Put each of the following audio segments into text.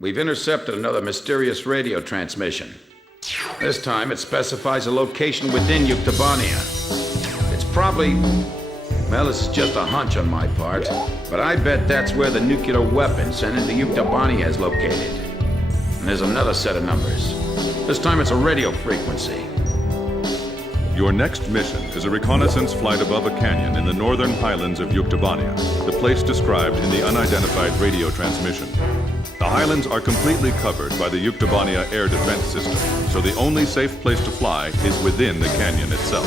We've intercepted another mysterious radio transmission. This time it specifies a location within Yuktobania. It's probably... well, this is just a hunch on my part, but I bet that's where the nuclear weapon sent into Yuktobania is located. And there's another set of numbers. This time it's a radio frequency. Your next mission is a reconnaissance flight above a canyon in the northern highlands of Yuktobania, the place described in the unidentified radio transmission. The highlands are completely covered by the Yuktobania air defense system, so the only safe place to fly is within the canyon itself.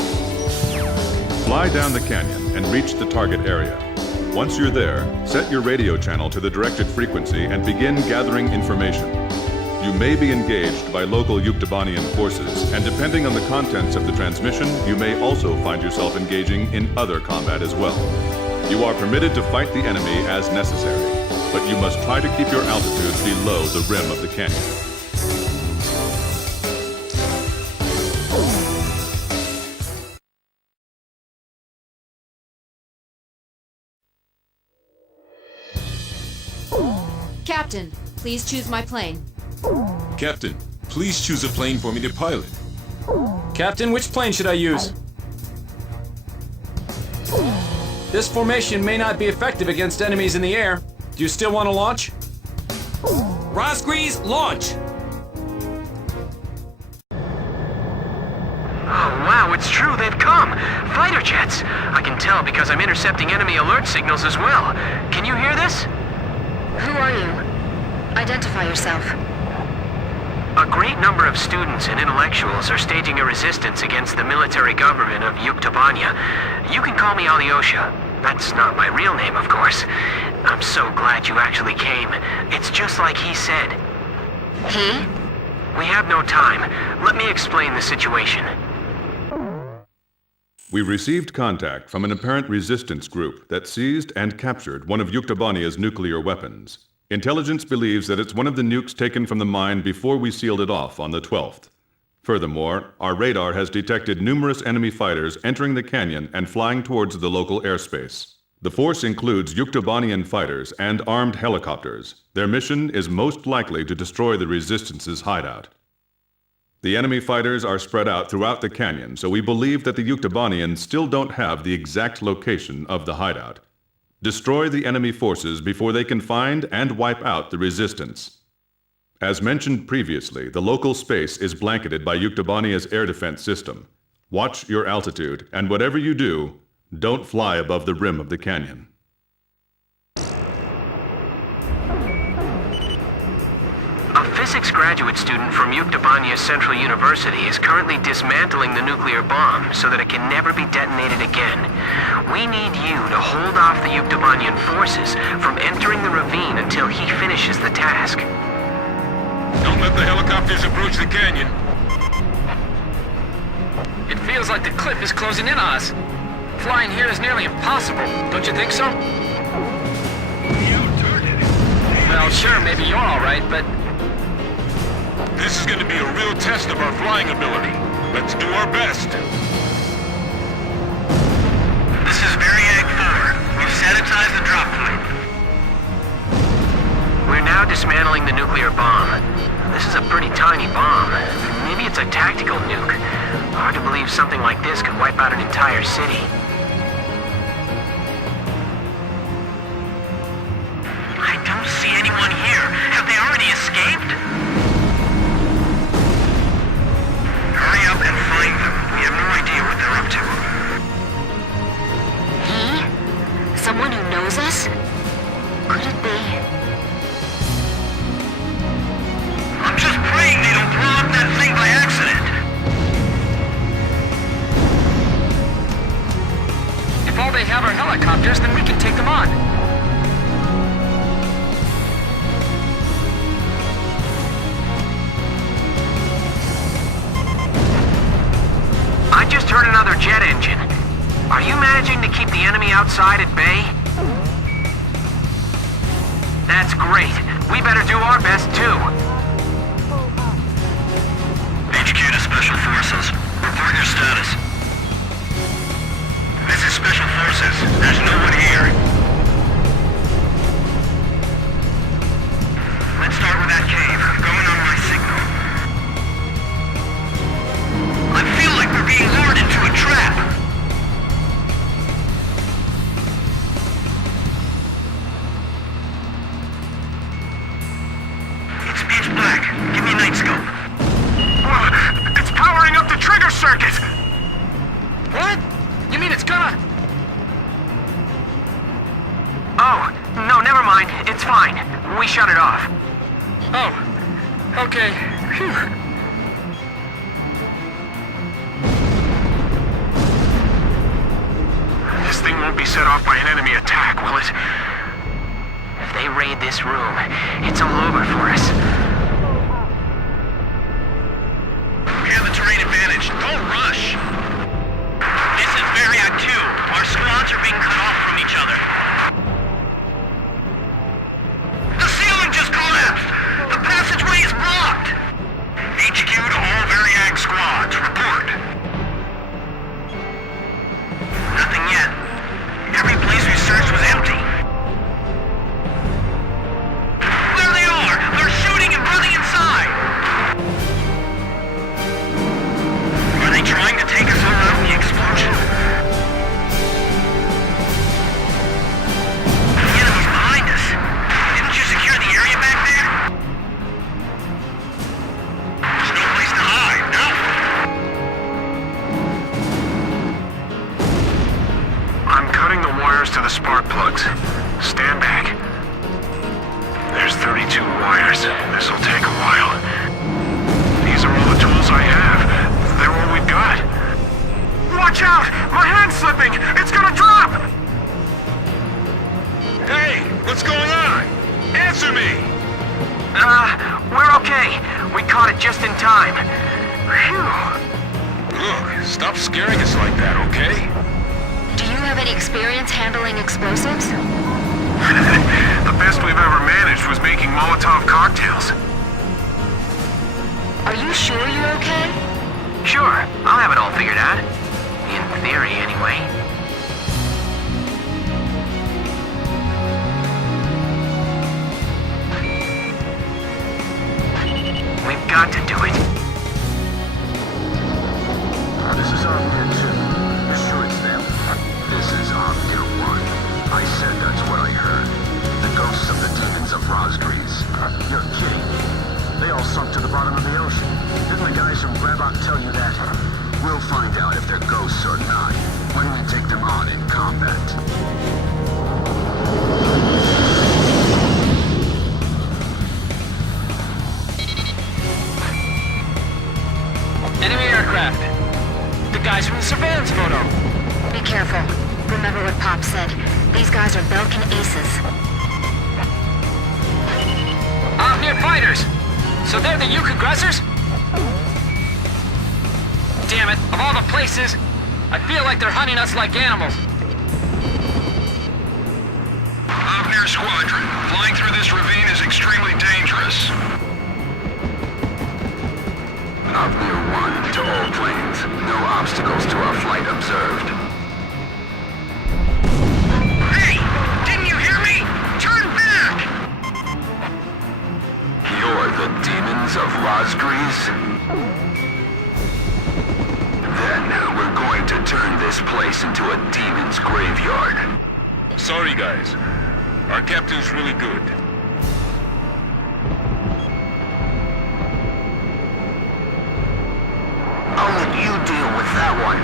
Fly down the canyon and reach the target area. Once you're there, set your radio channel to the directed frequency and begin gathering information. You may be engaged by local Yuktobanian forces, and depending on the contents of the transmission, you may also find yourself engaging in other combat as well. You are permitted to fight the enemy as necessary, but you must try to keep your altitude below the rim of the canyon. Captain, please choose my plane. Captain, please choose a plane for me to pilot. Captain, which plane should I use? This formation may not be effective against enemies in the air. Do you still want to launch? Rosgrees, launch! Oh, wow, it's true, they've come! Fighter jets! I can tell because I'm intercepting enemy alert signals as well. Can you hear this? Who are you? Identify yourself. A great number of students and intellectuals are staging a resistance against the military government of Yuktobania. You can call me Alyosha. That's not my real name, of course. I'm so glad you actually came. It's just like he said. He? We have no time. Let me explain the situation. We received contact from an apparent resistance group that seized and captured one of Yuktobania's nuclear weapons. Intelligence believes that it's one of the nukes taken from the mine before we sealed it off on the 12th. Furthermore, our radar has detected numerous enemy fighters entering the canyon and flying towards the local airspace. The force includes Yuktobanian fighters and armed helicopters. Their mission is most likely to destroy the Resistance's hideout. The enemy fighters are spread out throughout the canyon, so we believe that the Yuktobanians still don't have the exact location of the hideout. Destroy the enemy forces before they can find and wipe out the Resistance. As mentioned previously, the local space is blanketed by Yuktobania's air defense system. Watch your altitude, and whatever you do, don't fly above the rim of the canyon. A physics graduate student from Yuktobania Central University is currently dismantling the nuclear bomb so that it can never be detonated again. We need you to hold off the Yuktobanian forces from entering the ravine until he finishes the task. Don't let the helicopters approach the canyon. It feels like the cliff is closing in on us. Flying here is nearly impossible, don't you think so? Well, sure, maybe you're all right, but... This is going to be a real test of our flying ability. Let's do our best. This is Variag 4. We've sanitized the drop point. We're now dismantling the nuclear bomb. This is a pretty tiny bomb. Maybe it's a tactical nuke. Hard to believe something like this could wipe out an entire city. I don't see anyone here. Have they already escaped? Hurry up and find them. We have no idea what they're up to. He? Someone who knows us? Could it be? I'm just praying they don't blow up that thing by accident. if all they have are helicopters, then we can take them on. I just heard another jet engine. Are you managing to keep the enemy outside at bay? That's great. We better do our best, too. HQ to Special Forces. Report your status. This is Special Forces. There's no one here. Let's start with that set off by an enemy attack, will it? If they raid this room, it's all over for us. We have the terrain advantage. Don't rush. This is Variac 2. Our squads are being cut off from each other. The ceiling just collapsed! The passageway is blocked! HQ to all Variac squads. Report. Nothing yet. Every place we searched was empty. There they are! They're shooting and running inside! Are they trying to take us all out in the explosion? The enemy's behind us. Didn't you secure the area back there? There's no place to hide, no? I'm cutting the wires to the spark plugs. Stand back. There's 32 wires. This'll take a while. These are all the tools I have. They're all we've got. Watch out! My hand's slipping! It's gonna drop! Hey, what's going on? Answer me! We're okay. We caught it just in time. Phew. Look, stop scaring us like that, okay? Do you have any experience handling explosives? The best we've ever managed was making Molotov cocktails. Are you sure you're okay? Sure, I'll have it all figured out. In theory, anyway. We've got to do it. This is Omnia 2. You're sure it's them? This is Omnia 1. I said that's what I heard. The ghosts of the demons of Rosgreaves. You're kidding me. They all sunk to the bottom of the ocean. Didn't the guys from Grabok tell you that? We'll find out if they're ghosts or not when we take them on in combat. Enemy aircraft. The guys from the surveillance photo. Be careful. Remember what Pop said. These guys are Belkin aces. Omnia fighters. So they're the Uke aggressors? Damn it, of all the places, I feel like they're hunting us like animals. Omnia Squadron, flying through this ravine is extremely dangerous. Omnia 1 to all planes. No obstacles to our flight observed. Hey! Didn't you hear me? Turn back! You're the demons of Rosgreaves? Then we're going to turn this place into a demon's graveyard. Sorry, guys. Our captain's really good. I'll let you deal with that one.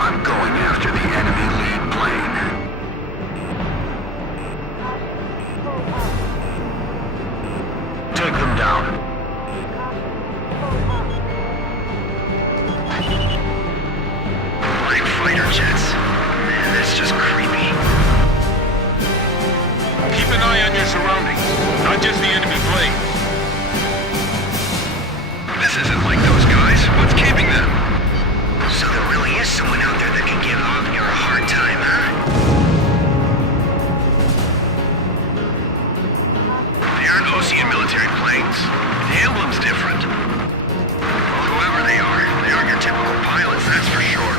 I'm going after the enemy lead plane. Take them down. Light fighter jets. Man, that's just creepy. Keep an eye on your surroundings, not just the enemy plane. This isn't like those guys. What's keeping them? So there really is someone out there that can give Omnia a hard time, huh? They aren't Osean military planes. The emblem's different. Well, whoever they aren't your typical pilots, that's for sure.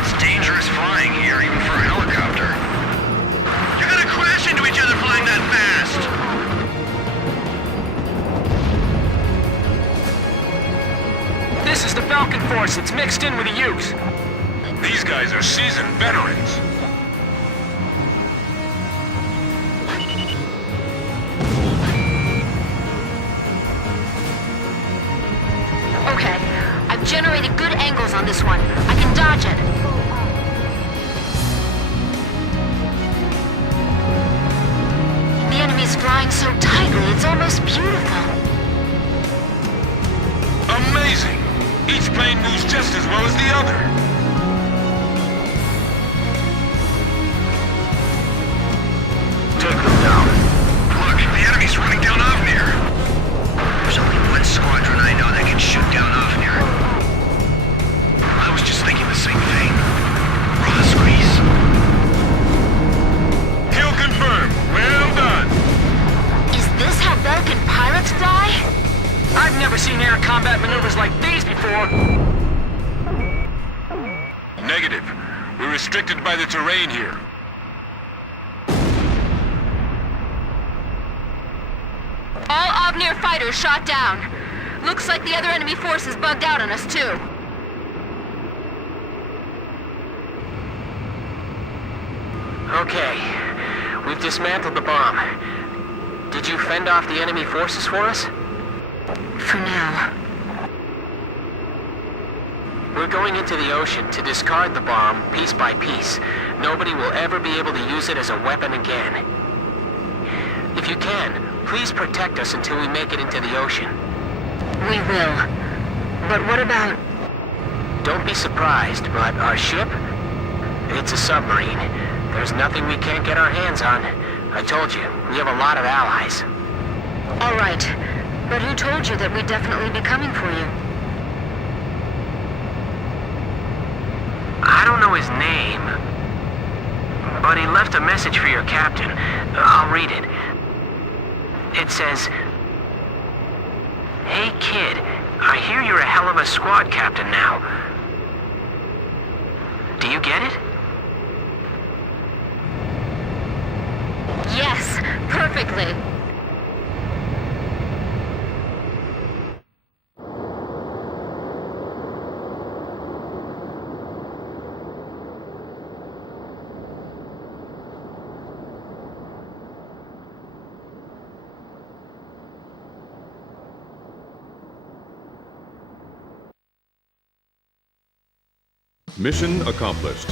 It's dangerous flying here, even for a helicopter. You're gonna crash into each other flying that fast! This is the Falcon Force that's mixed in with the Ukes. These guys are seasoned veterans. Okay. I've generated good angles on this one. I can dodge it. The enemy's flying flying so tightly, it's almost beautiful. Amazing! Each plane moves just as well as the other. Take them down. Look, the enemy's running down Avnir. There's only one squadron I know that can shoot down Avnir. I was just thinking the same thing. Rosgrease. Kill confirmed. Well done. Is this how Belkan pilots fly? I've never seen air combat maneuvers like these before. Negative. We're restricted by the terrain here. All Avnir fighters shot down. Looks like the other enemy force is bugged out on us too. Okay. We've dismantled the bomb. Did you fend off the enemy forces for us? For now. We're going into the ocean to discard the bomb piece by piece. Nobody will ever be able to use it as a weapon again. If you can, please protect us until we make it into the ocean. We will. But what about... Don't be surprised, but our ship? It's a submarine. There's nothing we can't get our hands on. I told you, we have a lot of allies. All right. But who told you that we'd definitely be coming for you? I don't know his name, but he left a message for your captain. I'll read it. It says, "Hey kid, I hear you're a hell of a squad captain now. Do you get it?" Yes, perfectly. Mission accomplished.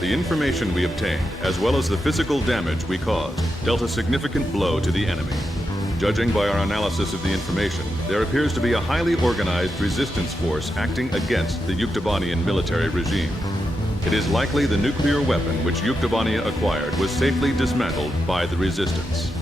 The information we obtained, as well as the physical damage we caused, dealt a significant blow to the enemy. Judging by our analysis of the information, there appears to be a highly organized resistance force acting against the Yuktobanian military regime. It is likely the nuclear weapon which Yuktobania acquired was safely dismantled by the resistance.